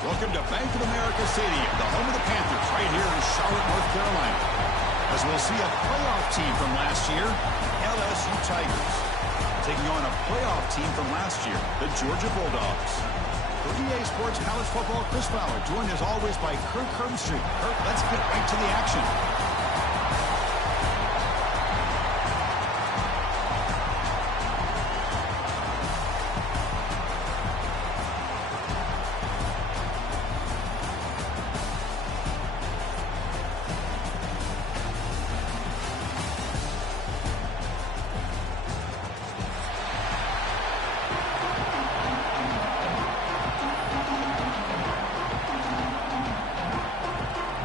Welcome to Bank of America Stadium, the home of the Panthers, right here in Charlotte, North Carolina. As we'll see a playoff team from last year, LSU Tigers, taking on a playoff team from last year, the Georgia Bulldogs. For EA Sports College Football, Chris Fowler, joined as always by Kirk Herbstreit. Kirk, let's get right to the action.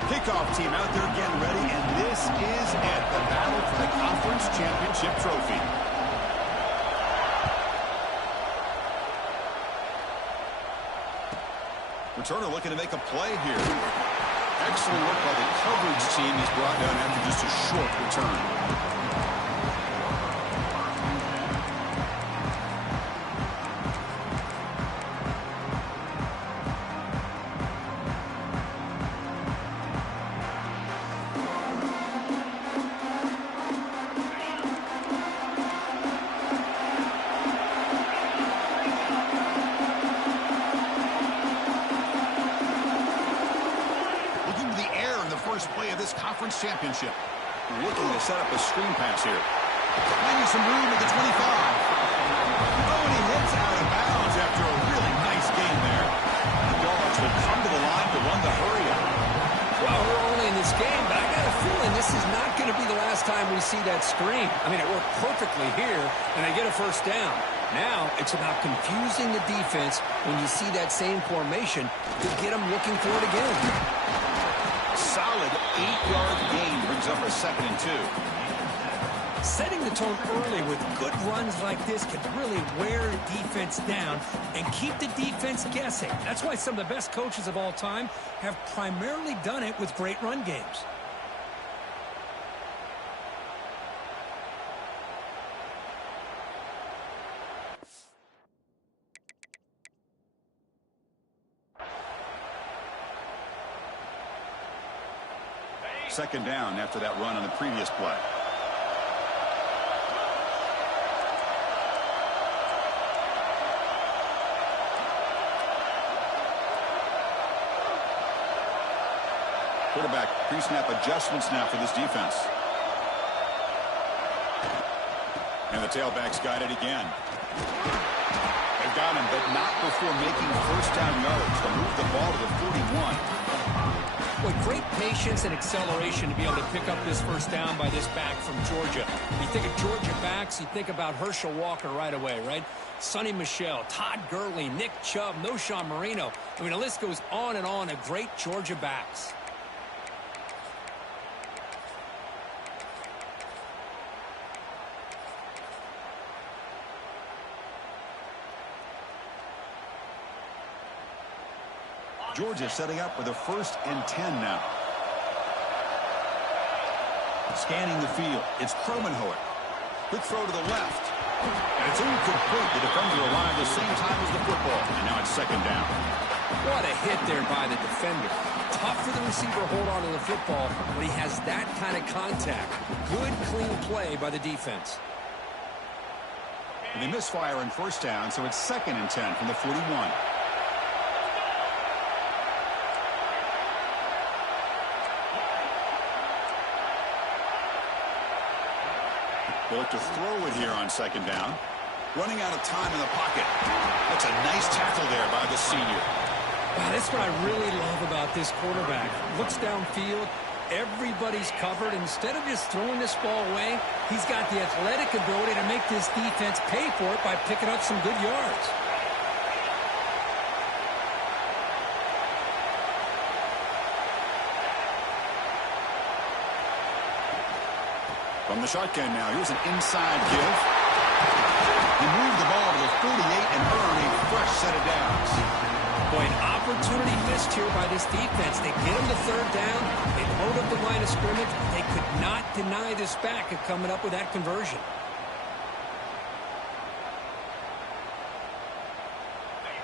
Kickoff team out there getting ready, and this is it, the battle for the conference championship trophy. Returner looking to make a play here. Excellent work by the coverage team. He's brought down after just a short return. First play of this conference championship. Looking to set up a screen pass here. Finding some room at the 25. Oh, and he hits out of bounds after a really nice game there. The Dogs will come to the line to run the hurry up. Well, we're only in this game, but I got a feeling this is not going to be the last time we see that screen. I mean, it worked perfectly here, and they get a first down. Now, it's about confusing the defense when you see that same formation to get them looking for it again. Solid 8-yard gain brings up a 2nd and 2. Setting the tone early with good runs like this can really wear a defense down and keep the defense guessing. That's why some of the best coaches of all time have primarily done it with great run games. Second down after that run on the previous play. Quarterback pre-snap adjustments now for this defense. And the tailback's got it again. They've got him, but not before making first down yards to move the ball to the 41. Boy, great patience and acceleration to be able to pick up this first down by this back from Georgia. You think of Georgia backs, you think about Herschel Walker right away, right? Sonny Michel, Todd Gurley, Nick Chubb, Noshawn Marino. I mean, the list goes on and on of great Georgia backs. Georgia setting up with a 1st and 10 now. Scanning the field. It's Kromenhoek. Quick throw to the left. And it's incomplete. The defender arrived the same time as the football. And now it's 2nd down. What a hit there by the defender. Tough for the receiver to hold on to the football when he has that kind of contact. Good, clean play by the defense. And they misfire on first down, so it's 2nd and 10 from the 41. They look to throw it here on 2nd down. Running out of time in the pocket. That's a nice tackle there by the senior. Wow, that's what I really love about this quarterback. Looks downfield. Everybody's covered. Instead of just throwing this ball away, he's got the athletic ability to make this defense pay for it by picking up some good yards. From the shotgun now, here's an inside give. He moved the ball to the 48 and earned a fresh set of downs. Boy, an opportunity missed here by this defense. They get him to 3rd down. They load up the line of scrimmage. They could not deny this back of coming up with that conversion.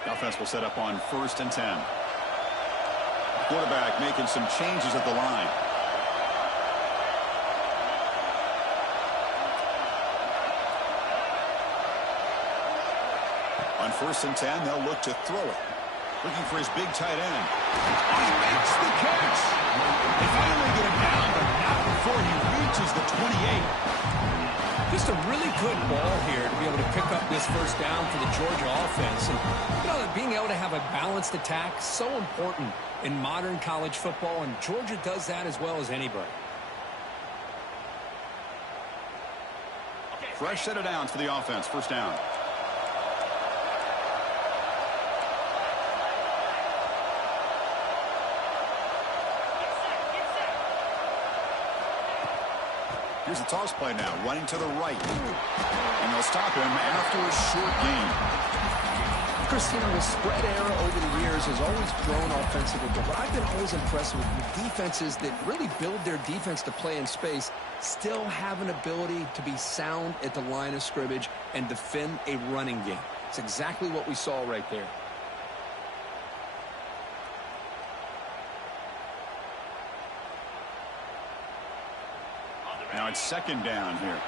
The offense will set up on 1st and 10. Quarterback making some changes at the line. On 1st and 10, they'll look to throw it. Looking for his big tight end. Oh, he makes the catch. They finally get him down, but not before he reaches the 28. Just a really good ball here to be able to pick up this first down for the Georgia offense. And, you know, being able to have a balanced attack, so important in modern college football, and Georgia does that as well as anybody. Fresh set of downs for the offense. First down. Here's the toss play now, running to the right. And they'll stop him after a short gain. Chris, you know, the spread era over the years has always grown offensively, but what I've been always impressed with defenses that really build their defense to play in space still have an ability to be sound at the line of scrimmage and defend a running game. It's exactly what we saw right there. Now it's second down here.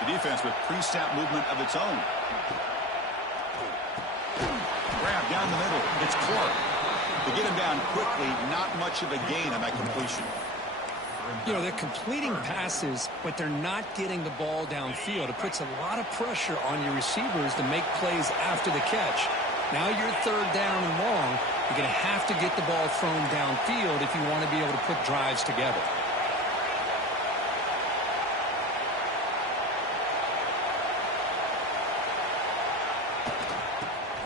The defense with pre-snap movement of its own. Grab down the middle. It's Clark. To get him down quickly, not much of a gain on that completion. You know, they're completing passes, but they're not getting the ball downfield. It puts a lot of pressure on your receivers to make plays after the catch. Now you're third down and long. You're going to have to get the ball thrown downfield if you want to be able to put drives together.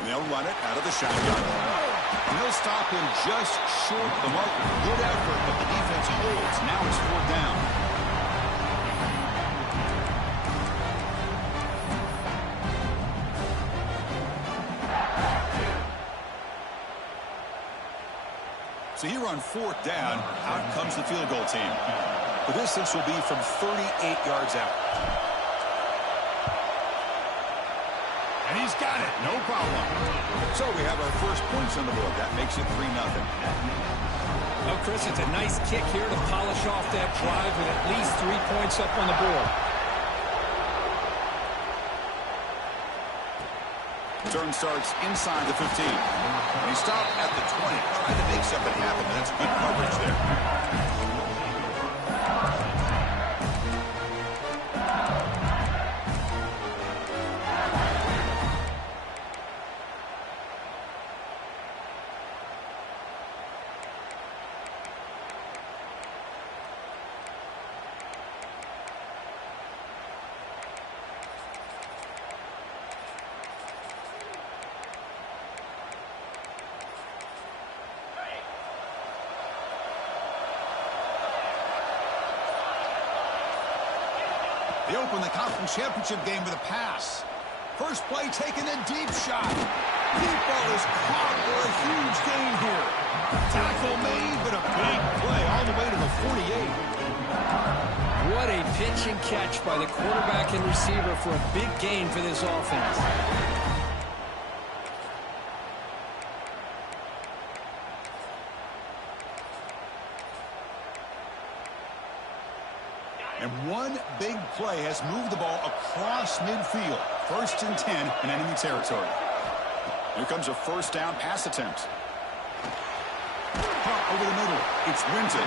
And they'll run it out of the shotgun. And they'll stop him just short of the marker. Good effort, but the defense holds. Now it's fourth down. So here on fourth down, out comes the field goal team. The distance will be from 38 yards out. And he's got it. No problem. So we have our first points on the board. That makes it 3-0. Well, Chris, it's a nice kick here to polish off that drive with at least 3 points up on the board. Turn starts inside the 15. And he stopped at the 20, trying to make something happen. That's good coverage there. They open the conference championship game with a pass. First play taking a deep shot. Deep ball is caught for a huge gain here. Tackle made, but a big play all the way to the 48. What a pitch and catch by the quarterback and receiver for a big gain for this offense. And one big play has moved the ball across midfield. 1st and 10 in enemy territory. Here comes a first down pass attempt. Pump over the middle. It's Winton.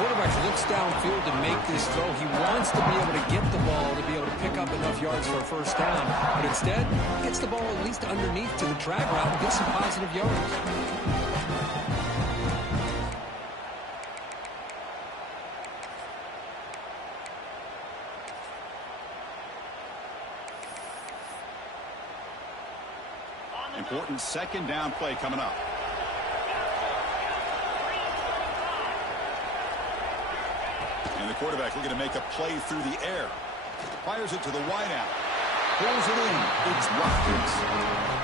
Quarterback looks downfield to make this throw. He wants to be able to get the ball to be able to pick up enough yards for a first down. But instead, he gets the ball at least underneath to the drag route and gets some positive yards. Important second down play coming up. And the quarterback looking to make a play through the air. Fires it to the wideout. pulls it in. It's Watkins.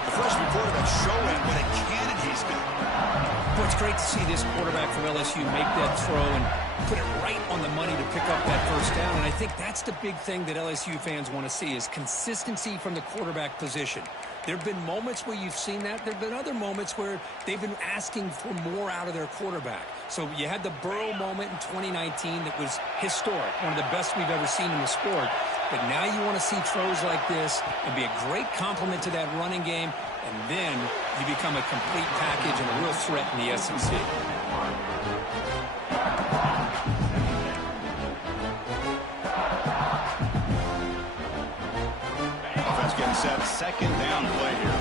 The freshman quarterback showing what a cannon he's got. Well, it's great to see this quarterback from LSU make that throw and put it right on the money to pick up that first down. And I think that's the big thing that LSU fans want to see is consistency from the quarterback position. There have been moments where you've seen that. There have been other moments where they've been asking for more out of their quarterback. So you had the Burrow moment in 2019 that was historic, one of the best we've ever seen in the sport. But now you want to see throws like this and be a great complement to that running game, and then you become a complete package and a real threat in the SEC. Offense getting set. Second down play here.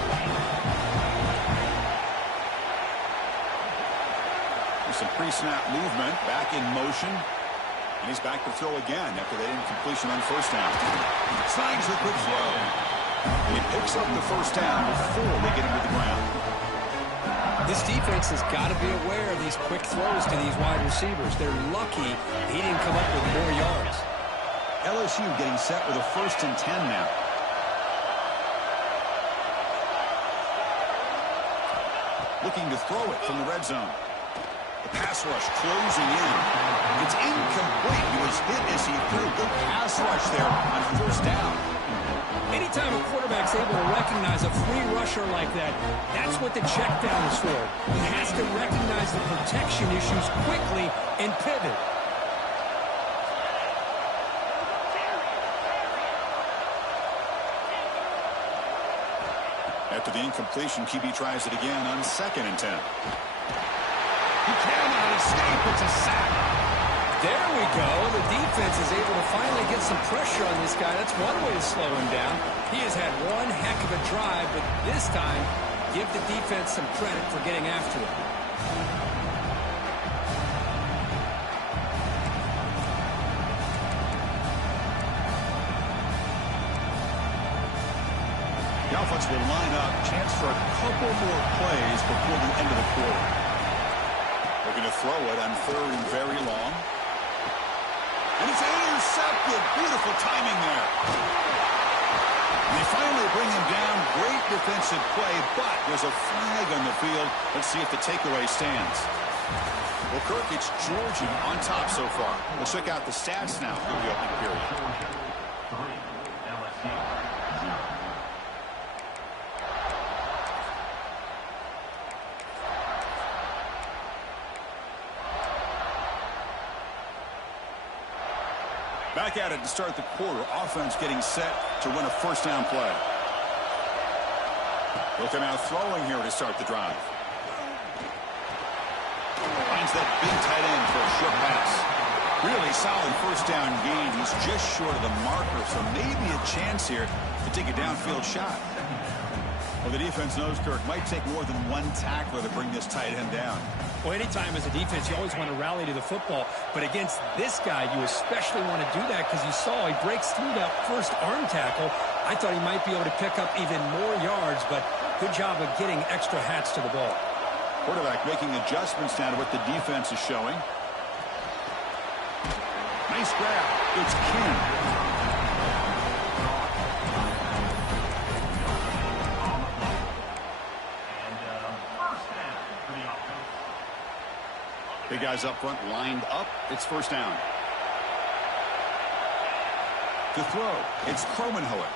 There's some pre-snap movement. Back in motion. And he's back to throw again after that incompletion on first down. Snags the quick throw. He picks up the first down before they get him to the ground. This defense has got to be aware of these quick throws to these wide receivers. They're lucky he didn't come up with more yards. LSU getting set with a 1st and 10 now. Looking to throw it from the red zone. The pass rush closing in. It's incomplete. He was hit as he threw. Good pass rush there on first down. Anytime a quarterback's able to recognize a free rusher like that, that's what the check down is for. He has to recognize the protection issues quickly and pivot. After the incompletion, QB tries it again on 2nd and 10. He cannot escape. It's a sack. There we go. The defense is able to finally get some pressure on this guy. That's one way to slow him down. He has had one heck of a drive, but this time, give the defense some credit for getting after him. The offense will line up. Chance for a couple more plays before the end of the quarter. They're going to throw it on 3rd and very long. And it's intercepted. Beautiful timing there. And they finally bring him down. Great defensive play, but there's a flag on the field. Let's see if the takeaway stands. Well, Kirk, it's Georgia on top so far. Let's check out the stats now for the opening period. Back at it to start the quarter. Offense getting set to win a first down play. Looking out throwing here to start the drive. Finds that big tight end for a short pass. Really solid first down gain. He's just short of the marker, so maybe a chance here to take a downfield shot. Well, the defense knows, Kirk, might take more than one tackler to bring this tight end down. Well, anytime as a defense, you always want to rally to the football. But against this guy, you especially want to do that because you saw he breaks through that first arm tackle. I thought he might be able to pick up even more yards, but good job of getting extra hats to the ball. Quarterback making adjustments now to what the defense is showing. Nice grab. It's King. Big guys up front lined up. It's first down. To throw, it's Kromenhoek.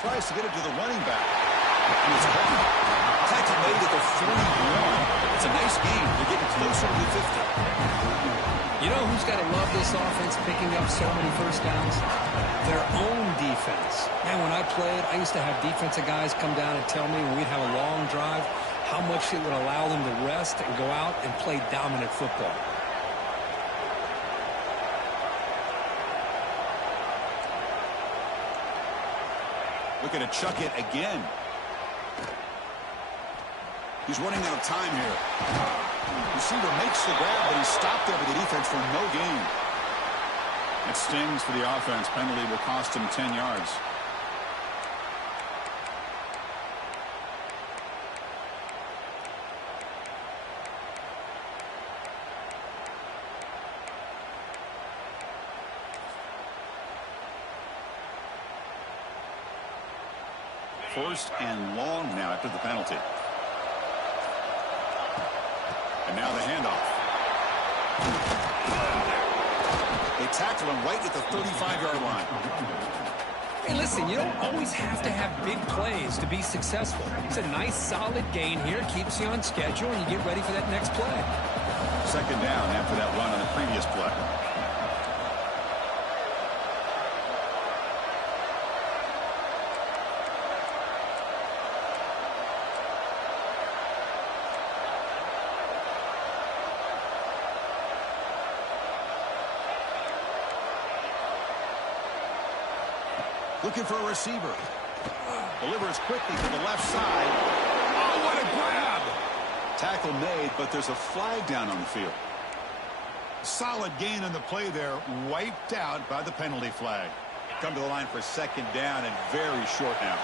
Tries to get it to the running back. And it's caught. Tackle made at the 41. It's a nice game. They're getting closer to the 50. You know who's got to love this offense picking up so many first downs? Their own defense. Man, when I played, I used to have defensive guys come down and tell me when we'd have a long drive how much it would allow them to rest and go out and play dominant football. Looking to chuck it again. He's running out of time here. Receiver makes the grab, but he's stopped there by the defense for no gain. That stings for the offense. Penalty will cost him 10 yards. First and long now after the penalty. And now the handoff. They tackle him right at the 35-yard line. Hey, listen, you don't always have to have big plays to be successful. It's a nice, solid gain here. Keeps you on schedule, and you get ready for that next play. Second down after that run on the previous play. Looking for a receiver. Delivers quickly to the left side. Oh, what a grab! Tackle made, but there's a flag down on the field. Solid gain on the play there. Wiped out by the penalty flag. Come to the line for second down and very short now.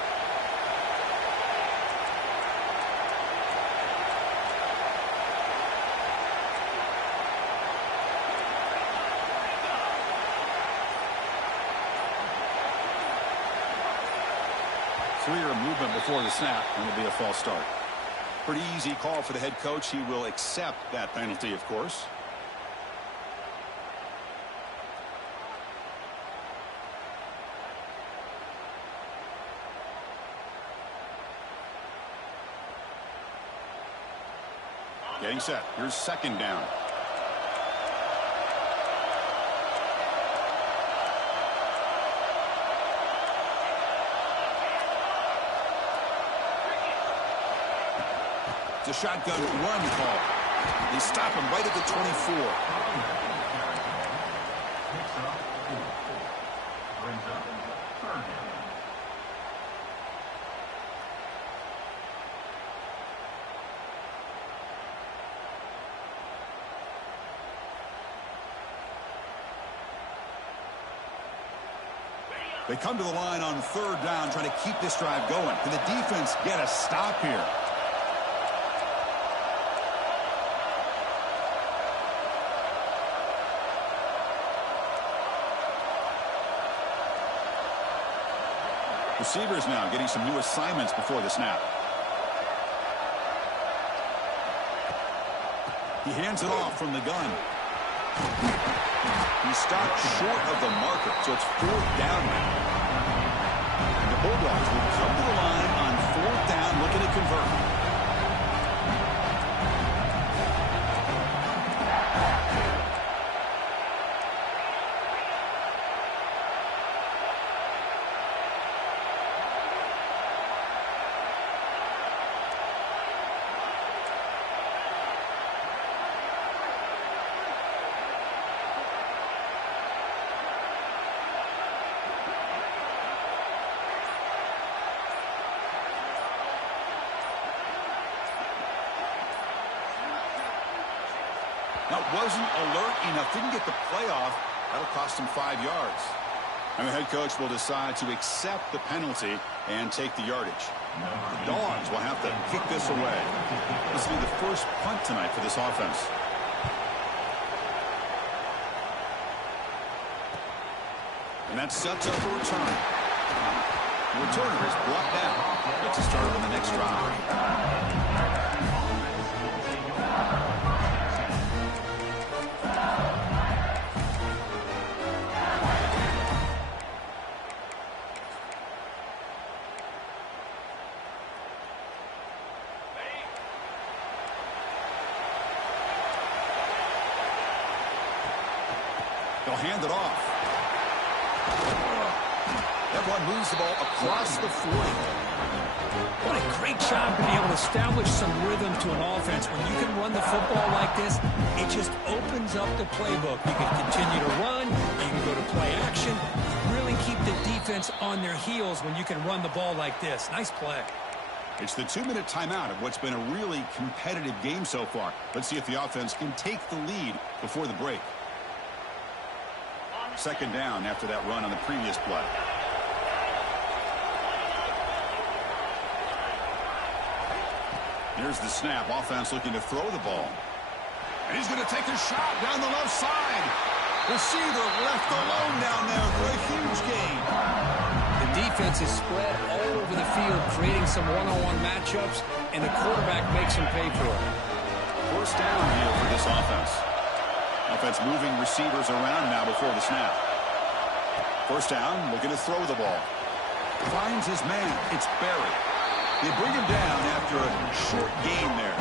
Clear movement before the snap, and it'll be a false start. Pretty easy call for the head coach. He will accept that penalty, of course. Getting set. Here's second down. It's a shotgun run call. They stop him right at the 24. They come to the line on third down, trying to keep this drive going. Can the defense get a stop here? Receivers now getting some new assignments before the snap. He hands it off from the gun. He stopped short of the marker, so it's fourth down now. And the Bulldogs will come to the line on fourth down, looking to convert. That wasn't alert enough. Didn't get the play off. That'll cost him 5 yards. And the head coach will decide to accept the penalty and take the yardage. The Dogs will have to kick this away. This will be the first punt tonight for this offense. And that sets up a return. The returner is brought down. Gets a start on the next drive. They'll hand it off. That one moves the ball across the 40. What a great job to be able to establish some rhythm to an offense. When you can run the football like this, it just opens up the playbook. You can continue to run. You can go to play action. You really keep the defense on their heels when you can run the ball like this. Nice play. It's the 2-minute timeout of what's been a really competitive game so far. Let's see if the offense can take the lead before the break. Second down after that run on the previous play. Here's the snap. Offense looking to throw the ball. And he's going to take a shot down the left side. Receiver left alone down there for a huge gain. The defense is spread all over the field, creating some one-on-one matchups, and the quarterback makes them pay for it. First down here for this offense. Offense moving receivers around now before the snap. First down, looking to throw the ball. Finds his man. It's Berry. They bring him down after a short gain there.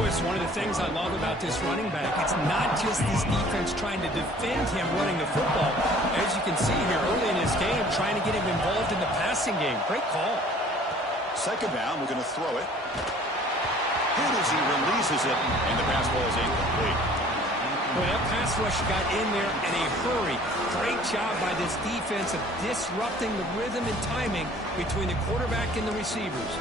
Boy, it's one of the things I love about this running back. It's not just this defense trying to defend him running the football. As you can see here early in his game, trying to get him involved in the passing game. Great call. Second down, we're going to throw it. Good as he releases it, and the pass ball is incomplete. Boy, that pass rush got in there in a hurry. Great job by this defense of disrupting the rhythm and timing between the quarterback and the receivers.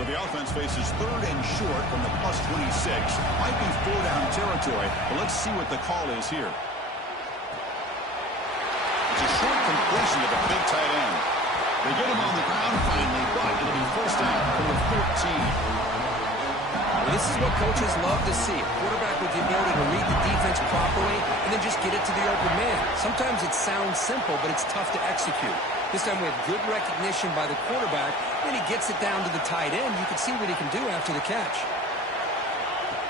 So the offense faces third and short from the plus 26. Might be four down territory, but let's see what the call is here. It's a short completion to the big tight end. They get him on the ground finally, but it'll be first down from the 14. Well, this is what coaches love to see. A quarterback with the ability to read the defense properly and then just get it to the open man. Sometimes it sounds simple, but it's tough to execute. This time we have good recognition by the quarterback, and he gets it down to the tight end. You can see what he can do after the catch.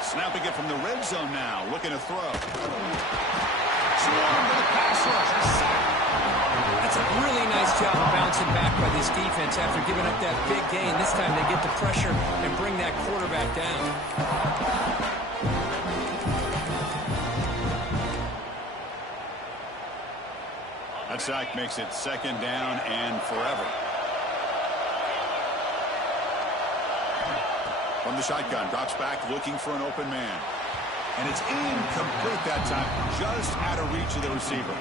Snapping it from the red zone now, looking to throw. Swarm to the pass rush. That's a really nice job of bouncing back by this defense after giving up that big gain. This time they get the pressure and bring that quarterback down. That sack makes it second down and forever. From the shotgun, drops back looking for an open man. And it's incomplete that time, just out of reach of the receiver.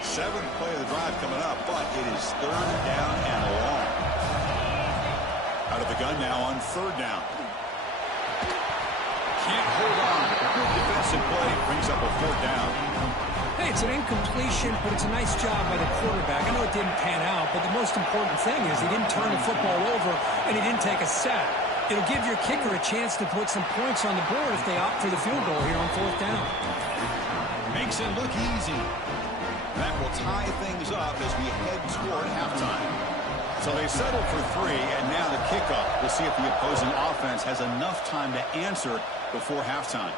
Seventh play of the drive coming up, but it is third down and long. Out of the gun now on third down. Can't hold on. Good defensive play brings up a fourth down. Hey, it's an incompletion, but it's a nice job by the quarterback. I know it didn't pan out, but the most important thing is he didn't turn the football over and he didn't take a sack. It'll give your kicker a chance to put some points on the board if they opt for the field goal here on fourth down. Makes it look easy. That will tie things up as we head toward halftime. So they settle for three, and now the kickoff. We'll see if the opposing offense has enough time to answer before halftime.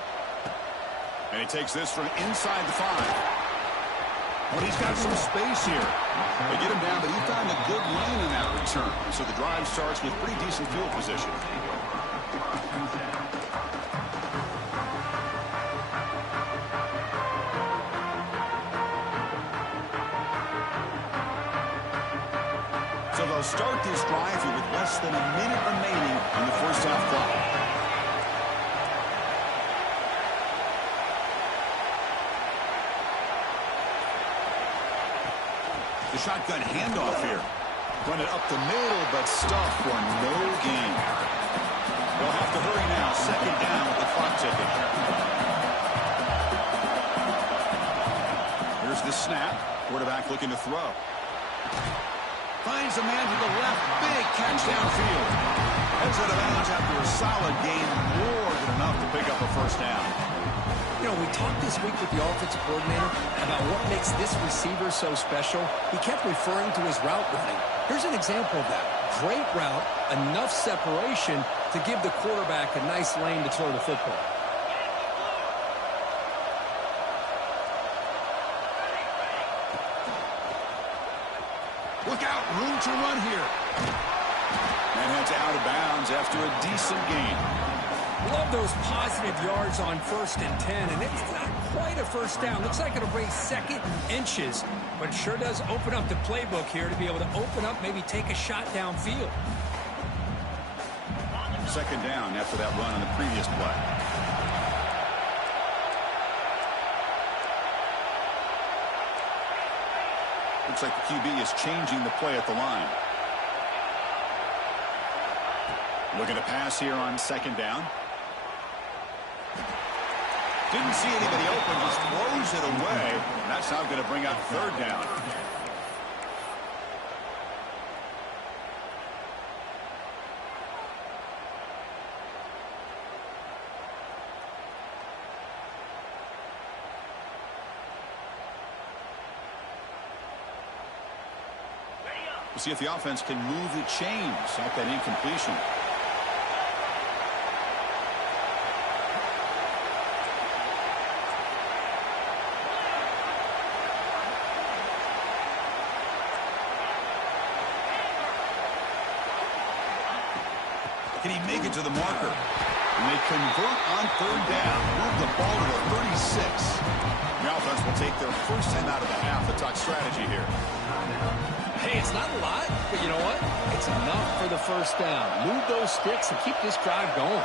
And he takes this from inside the 5. Well, he's got some space here. They get him down, but he found a good lane in that return. So the drive starts with pretty decent field position. So they'll start this drive here with less than a minute remaining in the first half clock. The shotgun handoff here. Run it up the middle, but stuffed for no gain. They'll have to hurry now. Second down with the clock ticking. Here's the snap. Quarterback looking to throw. Finds a man to the left. Big catch downfield. Heads out of bounds after a solid gain. More than enough to pick up a first down. You know, we talked this week with the offensive coordinator about what makes this receiver so special. He kept referring to his route running. Here's an example of that. Great route, enough separation to give the quarterback a nice lane to throw the football. Look out, room to run here. And heads out of bounds after a decent gain. Love those positive yards on 1st and 10, and it's not quite a first down. Looks like it'll bring second and inches, but it sure does open up the playbook here to be able to open up, maybe take a shot downfield. Second down after that run on the previous play. Looks like the QB is changing the play at the line. Looking to pass here on second down. Didn't see anybody open, just throws it away. And that's now going to bring up third down. We'll see if the offense can move the chains off that incompletion. Can he make it to the marker? And they convert on third down. Move the ball to the 36. The offense will take their first time out of the half. The talk strategy here. Hey, it's not a lot, but you know what? It's enough for the first down. Move those sticks and keep this drive going.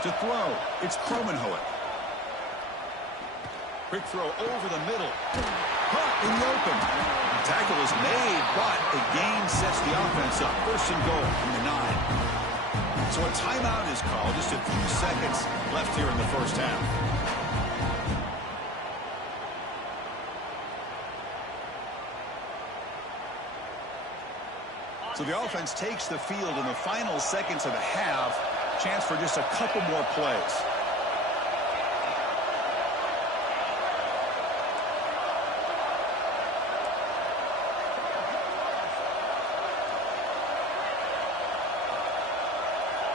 To throw, it's Kromenhoek. Quick throw over the middle. Caught in the open. The tackle is made, but a gain sets the offense up. First and goal from the 9. So a timeout is called. Just a few seconds left here in the first half. So the offense takes the field in the final seconds of the half. Chance for just a couple more plays.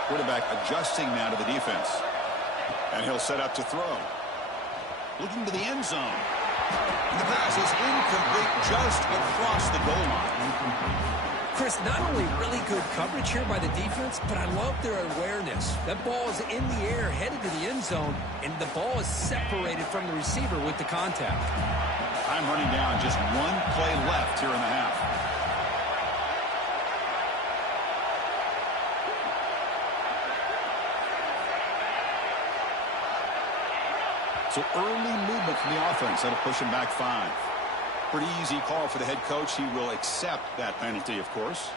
Quarterback adjusting now to the defense. And he'll set up to throw. Looking to the end zone. And the pass is incomplete just across the goal line. Chris, not only really good coverage here by the defense, but I love their awareness. That ball is in the air, headed to the end zone, and the ball is separated from the receiver with the contact. Time running down, just one play left here in the half. So early movement from the offense. That'll push him back 5. Pretty easy call for the head coach. He will accept that penalty, of course.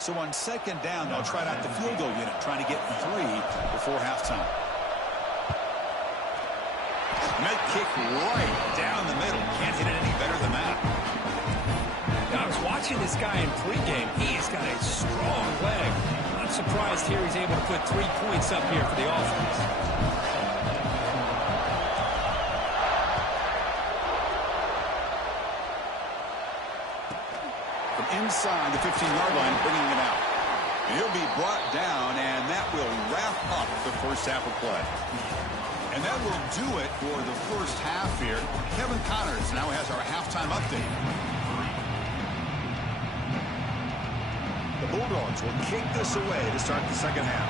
So on second down, they'll try out the field goal unit, trying to get 3 before halftime. Med kick right down the middle. Can't hit it any better than that. Now, I was watching this guy in pregame. He's got a strong leg. I'm surprised here he's able to put 3 points up here for the offense. Inside the 15-yard line, bringing it out. He'll be brought down, and that will wrap up the first half of play. And that will do it for the first half here. Kevin Connors now has our halftime update. The Bulldogs will kick this away to start the second half.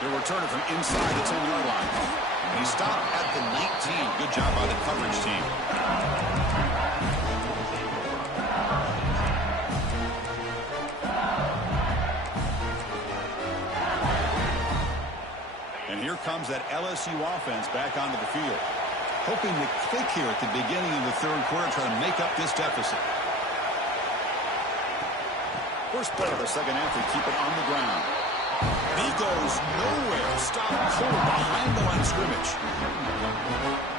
The returner from inside the 10-yard line. And he stopped at the 19. Good job by the coverage team. And here comes that LSU offense back onto the field. Hoping to click here at the beginning of the third quarter, trying to make up this deficit. First play of the second half, they keep it on the ground. He goes nowhere. Stop cold behind the line of scrimmage.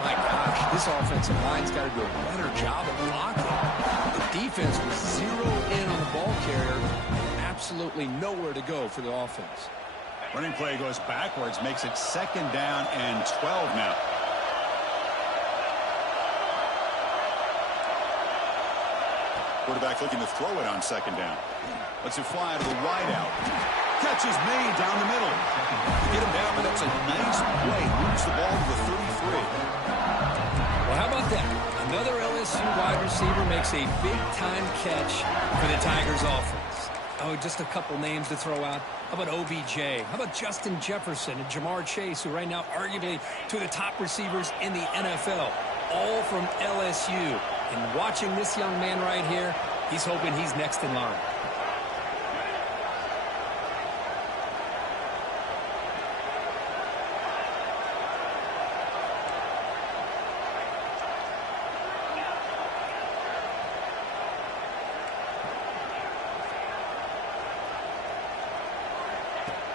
My gosh, this offensive line's got to do a better job of blocking. The defense was 0 in on the ball carrier. Absolutely nowhere to go for the offense. Running play goes backwards, makes it second down and 12 now. Quarterback looking to throw it on second down. Lets it fly to the wide out. Catch is made down the middle. Get him down, but that's a nice play. Moves the ball to the 33. Well, how about that? Another LSU wide receiver makes a big-time catch for the Tigers offense. Oh, just a couple names to throw out. How about OBJ? How about Justin Jefferson and Jamar Chase, who right now arguably two of the top receivers in the NFL, all from LSU. And watching this young man right here, he's hoping he's next in line.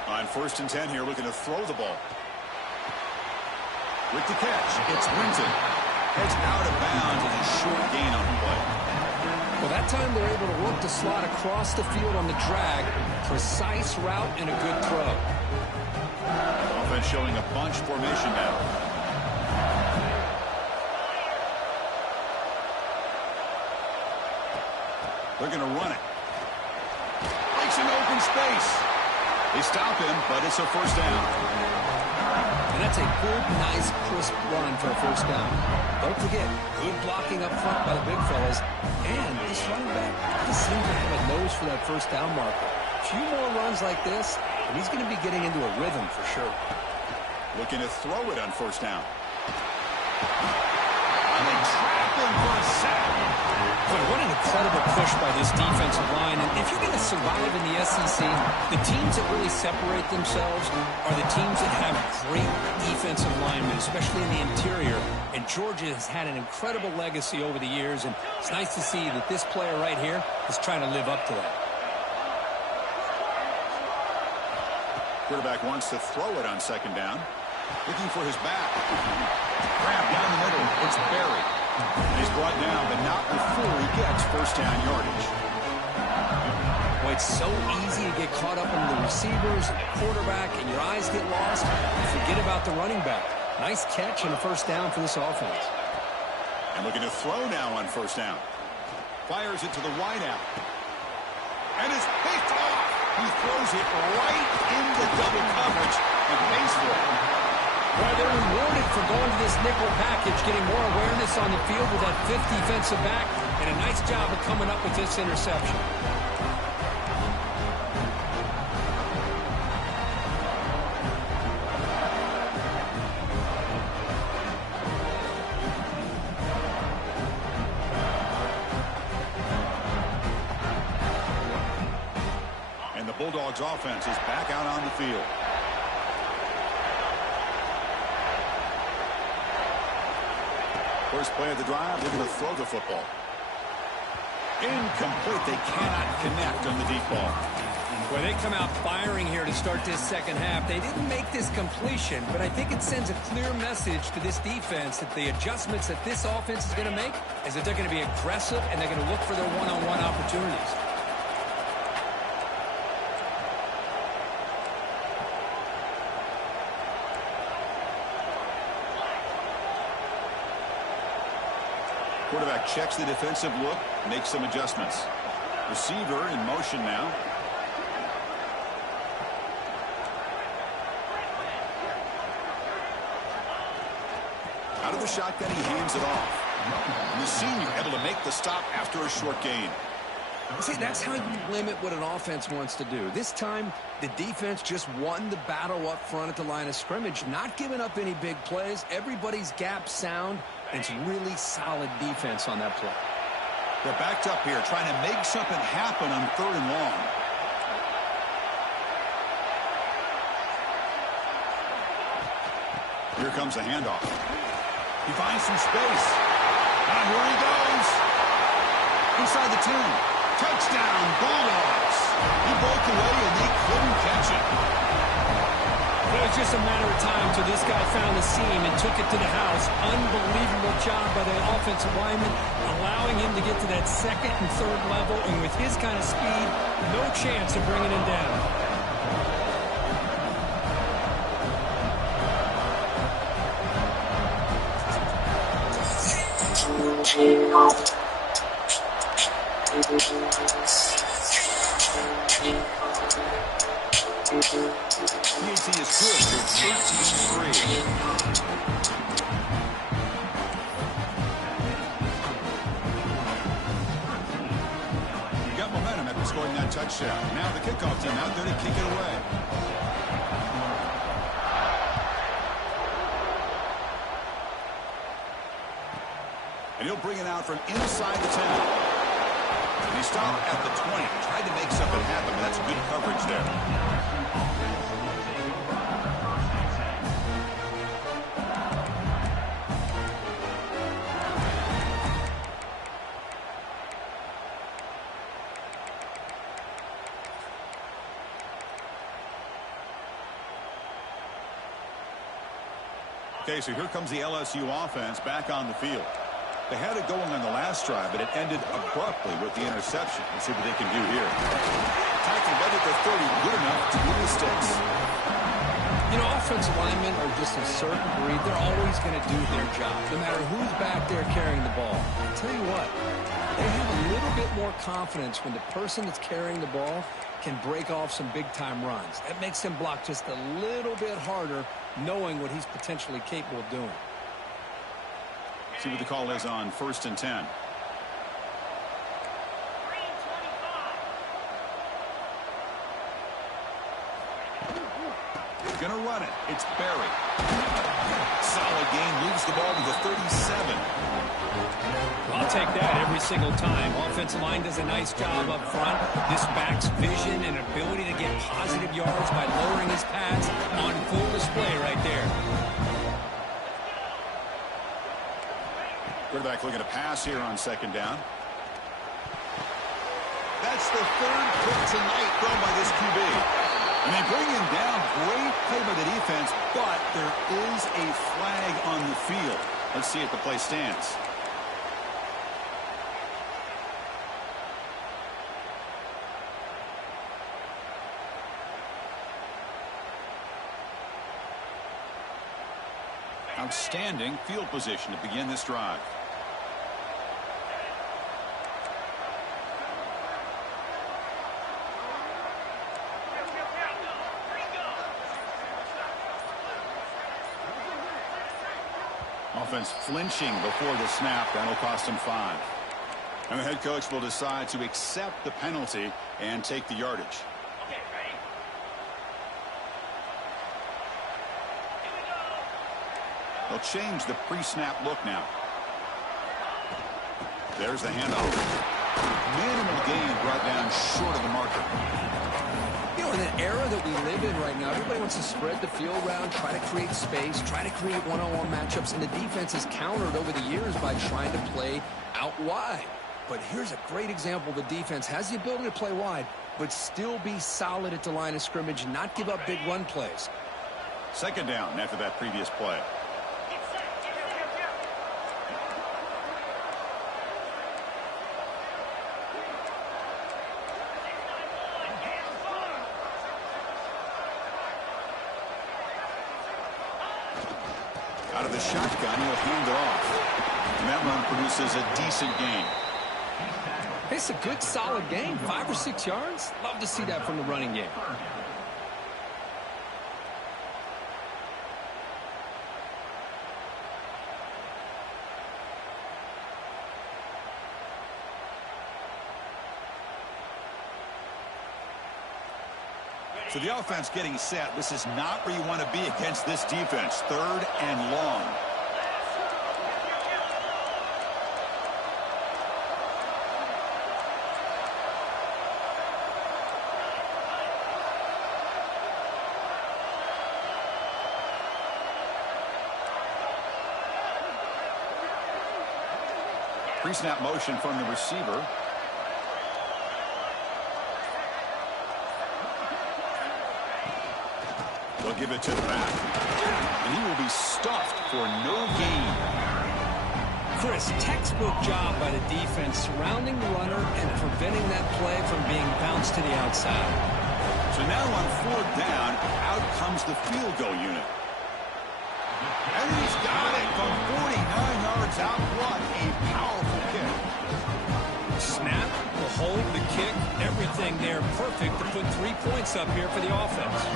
On 1st and 10 here, looking to throw the ball. With the catch, it's Winton. It's out of bounds and a short gain on the play. Well, that time they're able to work the slot across the field on the drag. Precise route and a good throw. Offense showing a bunch formation now. They're going to run it. Makes an open space. They stop him, but it's a first down. And that's a good, nice, crisp run for a first down. Don't forget, good blocking up front by the big fellas. And this running back doesn't seem to have a nose for that first down marker. A few more runs like this, and he's going to be getting into a rhythm for sure. Looking to throw it on first down. And they trap him for a sack. Boy, what an incredible push by this defensive line. And if you're going to survive in the SEC, the teams that really separate themselves are the teams that have great defensive linemen, especially in the interior. And Georgia has had an incredible legacy over the years, and it's nice to see that this player right here is trying to live up to that. Quarterback wants to throw it on second down. Looking for his back. Grab down the middle. It's Berry. He's brought down, but not before he gets first down yardage. Boy, it's so easy to get caught up in the receivers and the quarterback, and your eyes get lost. You forget about the running back. Nice catch and a first down for this offense. And looking to throw now on first down. Fires it to the wideout. And it's picked off. He throws it right into double coverage and pays for it. Well, they're rewarded for going to this nickel package, getting more awareness on the field with that fifth defensive back, and a nice job of coming up with this interception. And the Bulldogs offense is back out on the field. First play of the drive, they're going to throw the football. Incomplete. They cannot connect on the deep ball. Well, they come out firing here to start this second half. They didn't make this completion, but I think it sends a clear message to this defense that the adjustments that this offense is going to make is that they're going to be aggressive and they're going to look for their one-on-one opportunities. Quarterback checks the defensive look, makes some adjustments. Receiver in motion now. Out of the shotgun, he hands it off. And the senior able to make the stop after a short gain. See, that's how you limit what an offense wants to do. This time, the defense just won the battle up front at the line of scrimmage, not giving up any big plays. Everybody's gap sound, and it's really solid defense on that play. They're backed up here, trying to make something happen on third and long. Here comes the handoff. He finds some space. And here he goes. Inside the 10. Touchdown, Bulldogs. He broke away and they couldn't catch it. It was just a matter of time till this guy found the seam and took it to the house. Unbelievable job by the offensive lineman, allowing him to get to that second and third level. And with his kind of speed, no chance of bringing him down. PAT is good for 13-3. You got momentum after scoring that touchdown. Now the kickoff team out there to kick it away. And he'll bring it out from inside the 10. And he stopped at the 20. Tried to make something happen, but that's good coverage there. Okay, so here comes the LSU offense back on the field. They had it going on the last drive, but it ended abruptly with the interception. Let's see what they can do here. Tackling right at the 30, good enough to do the sticks. You know, offensive linemen are just a certain breed. They're always going to do their job, no matter who's back there carrying the ball. I'll tell you what, they have a little bit more confidence when the person that's carrying the ball can break off some big-time runs. That makes him block just a little bit harder, knowing what he's potentially capable of doing. See what the call is on 1st and 10. Gonna run it. It's Barry. Solid gain. Moves the ball to the 37. I'll take that every single time. Offensive line does a nice job up front. This back's vision and ability to get positive yards by lowering his pads on full display right there. Quarterback looking to pass here on 2nd down. That's the 3rd pick tonight thrown by this QB. And they bring him down. Great play by the defense, but there is a flag on the field. Let's see if the play stands. Outstanding field position to begin this drive. Offense flinching before the snap. That'll cost him 5. And the head coach will decide to accept the penalty and take the yardage. Okay, ready? Here we go. They'll change the pre-snap look now. There's the handoff. Minimal gain brought down short of the marker. You know, in the era that we live in right now, everybody wants to spread the field around, try to create space, try to create one-on-one matchups, and the defense has countered over the years by trying to play out wide. But here's a great example. The defense has the ability to play wide, but still be solid at the line of scrimmage and not give up big run plays. 2nd down after that previous play. Out of the shotgun, he'll hand it off. And that run produces a decent gain. It's a good, solid game. 5 or 6 yards. Love to see that from the running game. So the offense getting set. This is not where you want to be against this defense. 3rd and long. Pre-snap motion from the receiver. They'll give it to the back. And he will be stuffed for no gain. Chris, textbook job by the defense surrounding the runner and preventing that play from being bounced to the outside. So now on 4th down, out comes the field goal unit. And he's got it from 49 yards out. What a powerful kick. Snap, the hold, the kick, everything there perfect to put 3 points up here for the offense.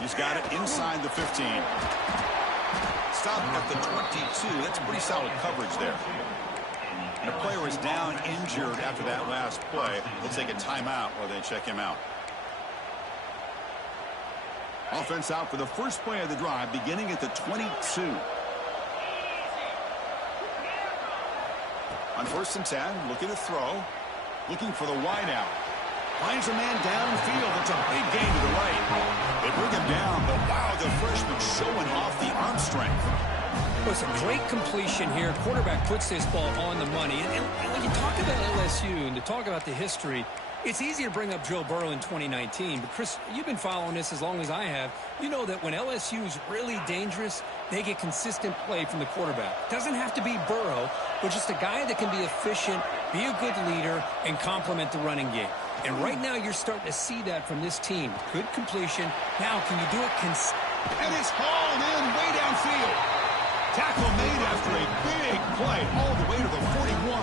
He's got it inside the 15. Stop at the 22. That's pretty solid coverage there. And the player is down injured after that last play. They'll take a timeout while they check him out. Offense out for the first play of the drive, beginning at the 22. On 1st and 10, looking to throw. Looking for the wide out. Finds a man downfield. It's a big gain to the right. They bring him down, but wow, the freshman showing off the arm strength. Well, it's a great completion here. Quarterback puts this ball on the money. And when you talk about LSU and to talk about the history, it's easy to bring up Joe Burrow in 2019. But, Chris, you've been following this as long as I have. You know that when LSU is really dangerous, they get consistent play from the quarterback. Doesn't have to be Burrow, but just a guy that can be efficient, be a good leader, and complement the running game. And right now you're starting to see that from this team. Good completion. Now, can you do it And it's hauled in way downfield. Tackle made after a big play all the way to the 41.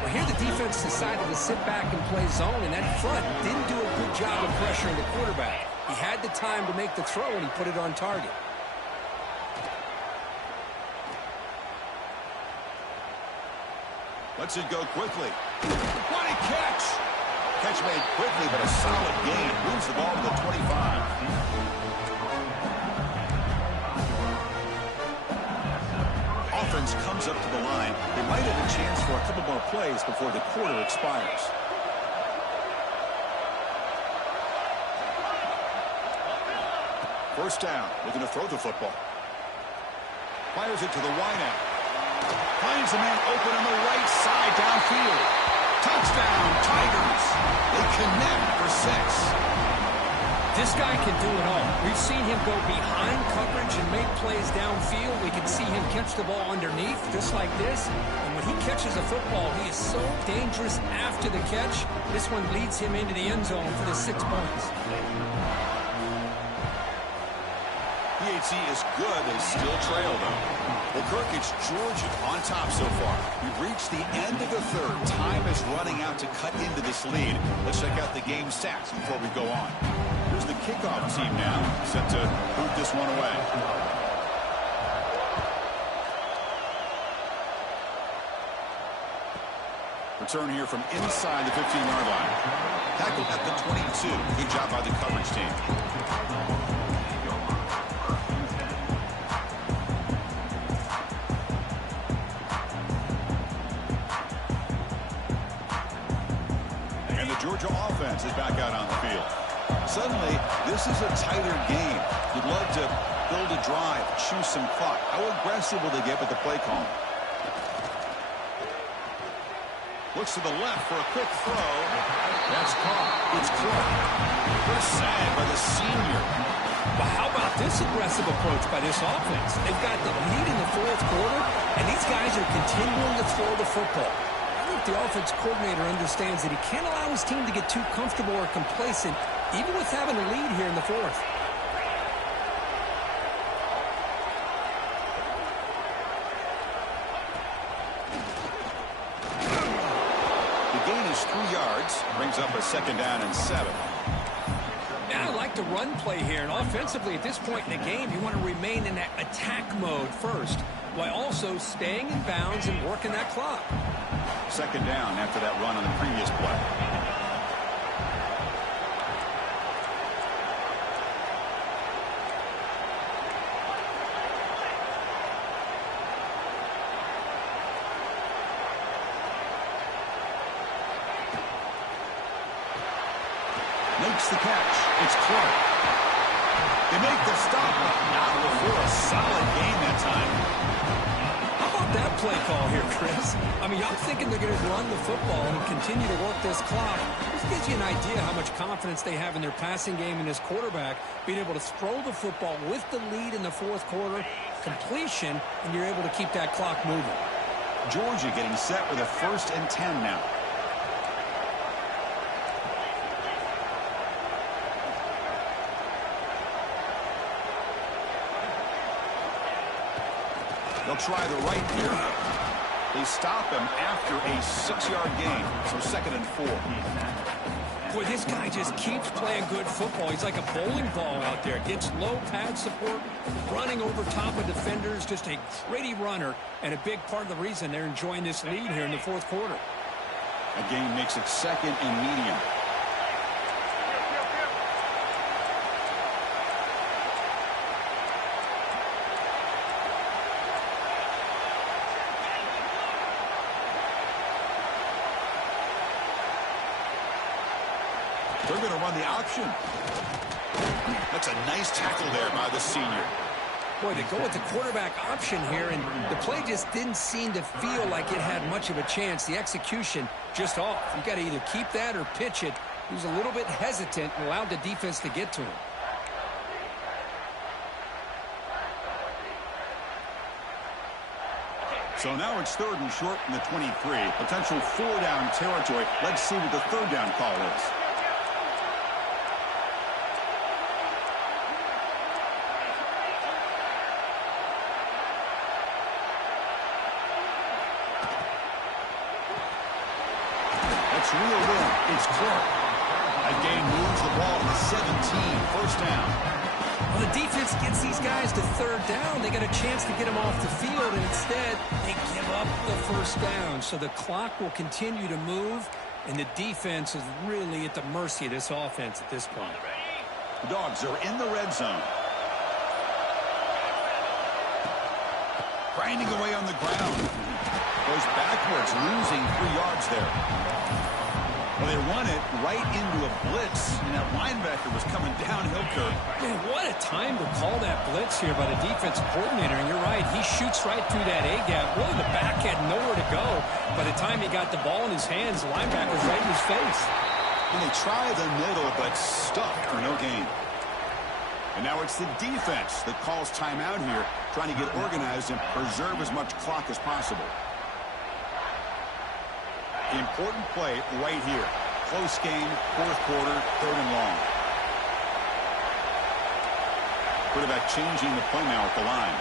Well, here the defense decided to sit back and play zone, and that front didn't do a good job of pressuring the quarterback. He had the time to make the throw, and he put it on target. Lets it go quickly. What a catch! Catch made quickly, but a solid gain. Moves the ball to the 25. Offense comes up to the line. They might have a chance for a couple more plays before the quarter expires. First down, looking to throw the football. Fires it to the wideout. Finds the man open on the right side downfield. Touchdown, Tigers. They connect for 6. This guy can do it all. We've seen him go behind coverage and make plays downfield. We can see him catch the ball underneath, just like this. And when he catches a football, he is so dangerous after the catch. This one leads him into the end zone for the 6 points. PAT is good. They still trail, though. Well, Kirk, it's Georgia on top so far. We've reached the end of the third. Time is running out to cut into this lead. Let's check out the game stats before we go on. Here's the kickoff team now, set to boot this one away. Return here from inside the 15-yard line. Tackled at the 22. Good job by the coverage team. Georgia offense is back out on the field. Suddenly, this is a tighter game. You'd love to build a drive, choose some clock. How aggressive will they get with the play call? Looks to the left for a quick throw. That's caught. It's Clark. First sag by the senior. But how about this aggressive approach by this offense? They've got the lead in the fourth quarter, and these guys are continuing to throw the football. The offense coordinator understands that he can't allow his team to get too comfortable or complacent, even with having a lead here in the fourth. The gain is 3 yards, brings up a 2nd down and 7. Now I like the run play here, and offensively at this point in the game, you want to remain in that attack mode first, while also staying in bounds and working that clock. 2nd down after that run on the previous play. Makes the catch. It's Clark. They make the stop, but not before a solid gain that time. That play call here, Chris. I mean, I'm thinking they're going to run the football and continue to work this clock. This gives you an idea how much confidence they have in their passing game and his quarterback, being able to throw the football with the lead in the fourth quarter, completion, and you're able to keep that clock moving. Georgia getting set with a 1st and 10 now. They'll try the right here. They stop him after a 6-yard gain, so 2nd and 4. Boy, this guy just keeps playing good football. He's like a bowling ball out there. Gets low pad support, running over top of defenders, just a gritty runner, and a big part of the reason they're enjoying this lead here in the fourth quarter. A gain makes it 2nd and medium. They're going to run the option. That's a nice tackle there by the senior. Boy, they go with the quarterback option here, and the play just didn't seem to feel like it had much of a chance. The execution just off. You got to either keep that or pitch it. He was a little bit hesitant and allowed the defense to get to him. So now it's 3rd and short from the 23. Potential 4-down territory. Let's see what the 3rd down call is. It's reeled in. It's Clark. That gain moves the ball to the 17. 1st down. Well, the defense gets these guys to 3rd down. They got a chance to get them off the field, and instead they give up the 1st down. So the clock will continue to move, and the defense is really at the mercy of this offense at this point. The Dogs are in the red zone. Grinding away on the ground. Goes backwards, losing 3 yards there. Well, they run it right into a blitz, and that linebacker was coming downhill curve. Man, what a time to call that blitz here by the defensive coordinator. And you're right, he shoots right through that A-gap. Really, the back had nowhere to go. By the time he got the ball in his hands, the linebacker was right in his face. And they try the middle, but stuck for no gain. And now it's the defense that calls timeout here, trying to get organized and preserve as much clock as possible. Important play right here. Close game, 4th quarter, 3rd and long. Quarterback changing the play now at the line.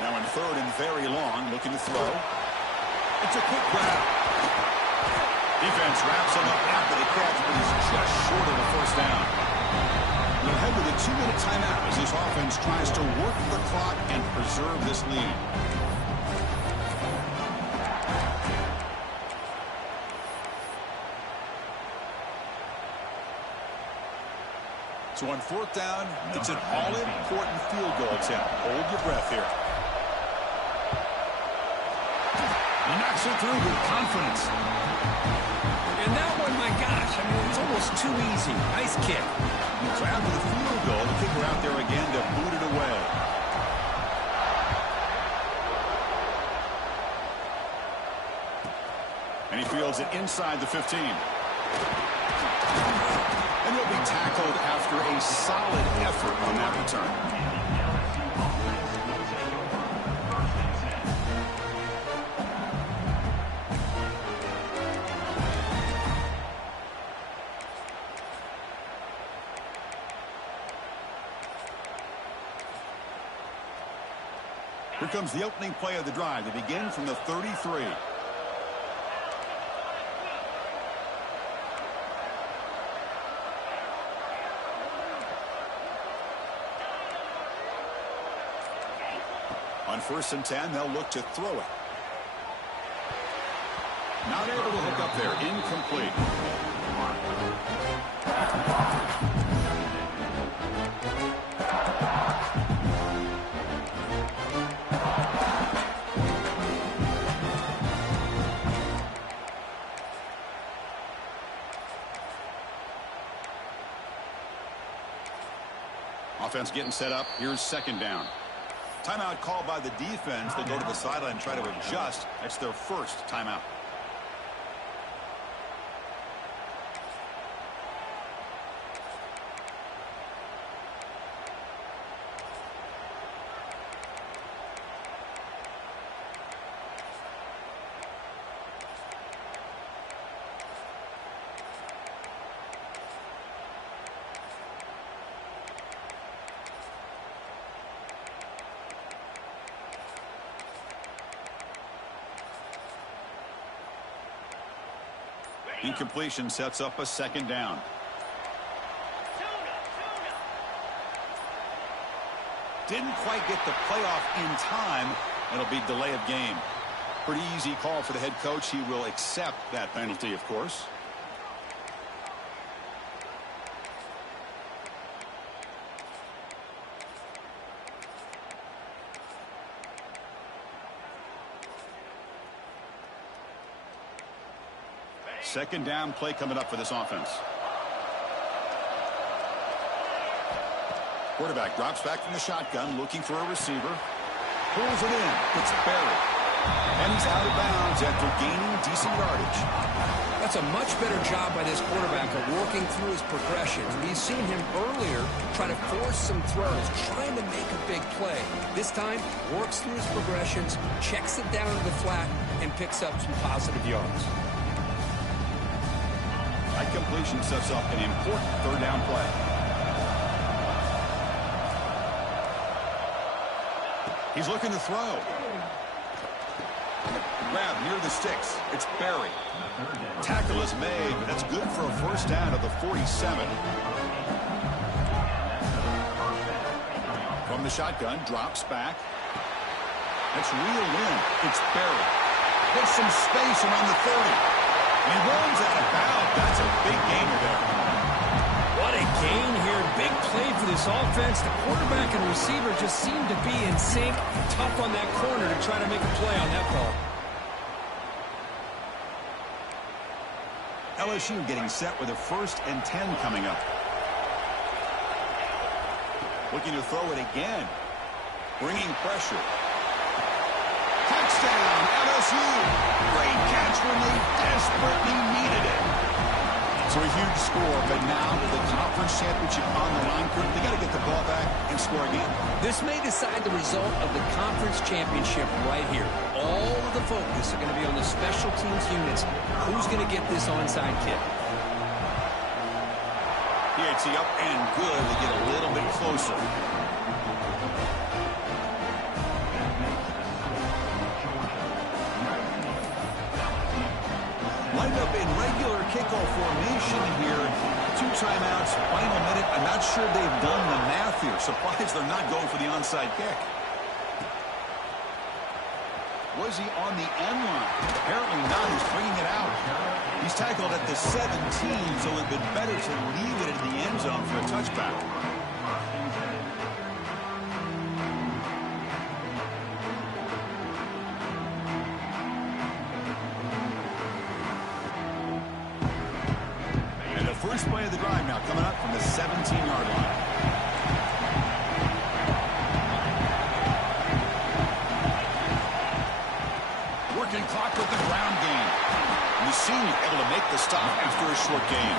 Now in 3rd and very long, looking to throw. It's a quick grab. Defense wraps him up after the catch, but he's just short of the 1st down. We'll head with a 2-minute timeout as this offense tries to work the clock and preserve this lead. So on 4th down, it's an all-important field goal attempt. Hold your breath here. He knocks it through with confidence. And that one, my gosh, I mean, it's almost too easy. Nice kick. So after the field goal, the kicker out there again to boot it away. And he fields it inside the 15. And he'll be tackled after a solid effort on that return. Here comes the opening play of the drive. They begin from the 33. On 1st and 10, they'll look to throw it. Not able to hook up there. Incomplete. Offense getting set up. Here's 2nd down. Timeout called by the defense. They'll go to the sideline and try to adjust. That's their 1st timeout. Incompletion sets up a 2nd down. Didn't quite get the playoff in time. It'll be delay of game. Pretty easy call for the head coach. He will accept that penalty, of course. Second down play coming up for this offense. Quarterback drops back from the shotgun, looking for a receiver. Pulls it in. It's Barry. And he's out of bounds after gaining decent yardage. That's a much better job by this quarterback of working through his progressions. We've seen him earlier try to force some throws, trying to make a big play. This time, works through his progressions, checks it down to the flat, and picks up some positive yards. That completion sets up an important third down play. He's looking to throw. Grab near the sticks. It's Barry. Tackle is made, but that's good for a first down at the 47. From the shotgun, drops back. That's reeled in. It's Barry. Gets some space around the 30. And he runs out of bounds. That's a big gainer there. What a gain here. Big play for this offense. The quarterback and receiver just seem to be in sync. Tough on that corner to try to make a play on that ball. LSU getting set with a 1st and 10 coming up. Looking to throw it again. Bringing pressure. Touchdown, LSU. Great catch when they desperately needed it. So a huge score, but now with the conference championship on the line, they got to get the ball back and score again. This may decide the result of the conference championship right here. All of the focus are going to be on the special teams units. Who's going to get this onside kick? PAT up and good to get a little bit closer. Lined up in regular kickoff formation here. 2 timeouts, final minute. I'm not sure they've done the math here. Surprised they're not going for the onside kick. Was he on the end line? Apparently not. He's bringing it out. He's tackled at the 17, so it would have been better to leave it in the end zone for a touchback. First play of the drive now coming up from the 17-yard line. Working clock with the ground game. And the senior able to make the stop after a short gain.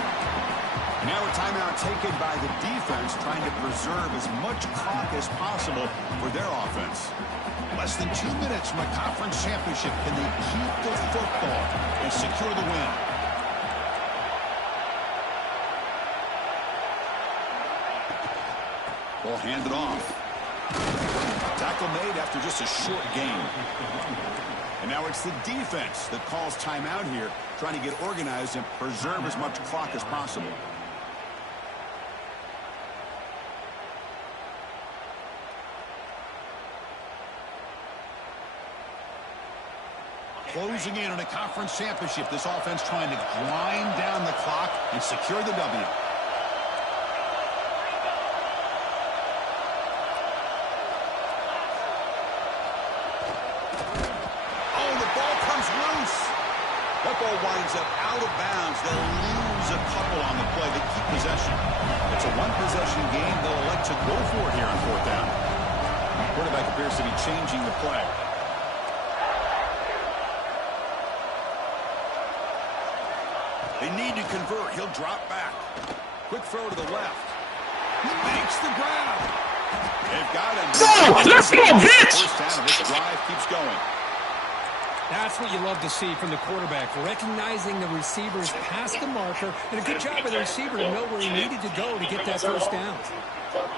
Now a timeout taken by the defense, trying to preserve as much clock as possible for their offense. Less than 2 minutes from a conference championship. Can they keep the football and secure the win? Ball handed off. Tackle made after just a short gain. And now it's the defense that calls timeout here, trying to get organized and preserve as much clock as possible. Closing in on a conference championship, this offense trying to grind down the clock and secure the W. That ball winds up out of bounds. They'll lose a couple on the play. They keep possession. It's a one-possession game. They'll elect to go for it here on 4th down. The quarterback appears to be changing the play. They need to convert. He'll drop back. Quick throw to the left. He makes the grab. They've got him. Go! Let's go, bitch! First down, this drive keeps going. That's what you love to see from the quarterback, recognizing the receivers past the marker, and a good job by the receiver to know where he needed to go to get that first down.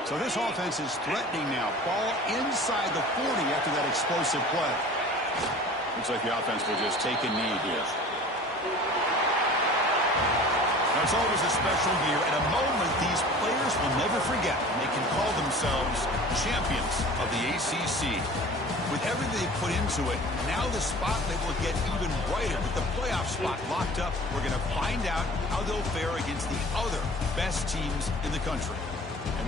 So this offense is threatening now. Ball inside the 40 after that explosive play. Looks like the offense will just take a knee here. Now it's always a special year, and a moment these players will never forget. They can call themselves champions of the ACC. With everything they put into it, now the spotlight will get even brighter. With the playoff spot locked up, we're going to find out how they'll fare against the other best teams in the country.